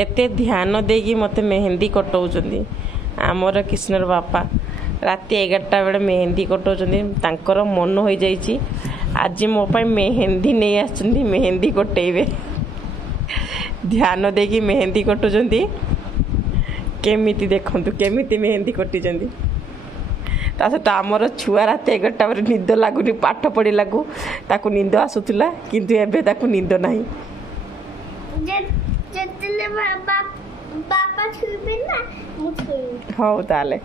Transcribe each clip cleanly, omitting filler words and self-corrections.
केते ध्यान देगी मते मेहंदी कटौचंदी आमर कृष्णर बापा राति 11टा बेले मेहंदी कटौचंदी तांकर मन हो जाइए आज मो पाई मेहंदी नहीं आछंदी मेहंदी कटेबे ध्यान देगी मेहंदी कटौचंदी केमिति देखंतु केमिति मेहंदी कटिचंदी ता सहित आमर छुआ राति 11टा बेले निद लागुनी पाठ पढ़ी लागू ताकू निंद आसुला किंतु एबे ताकू निंद नाही हौ ताले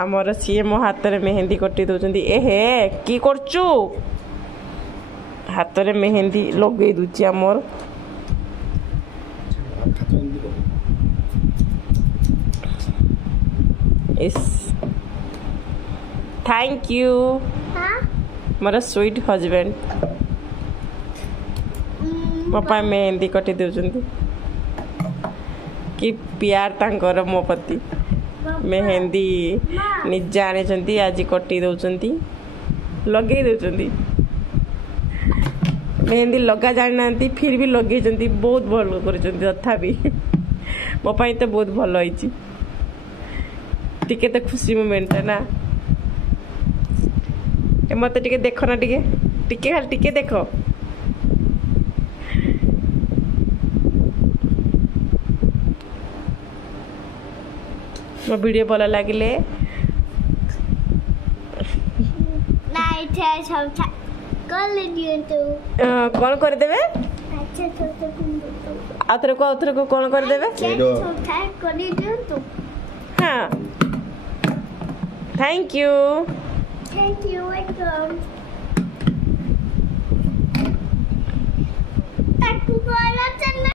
आमर सी मो हाथ में मेहंदी कटि दौरान एहे की करचु हाथ में मेहंदी लगे दूची आमर thank you more sweet husband मो पाई मेहंदी कटि दौरान कि प्यार तांकर मो प्रति मेहंदी निजे आनी आज कटि दौरान लगे दौरान मेहंदी लगा जाना फिर भी लगे बहुत भल कर तथापि मो पाई तो बहुत भल होती टिके तो खुशी मोमेंट ना मत टिके देख ना टिके खाली टिके देख मो वीडियो भल लगे कौन करदेवे आउथरे को कौन करदेवे हाँ थैंक यू वेलकम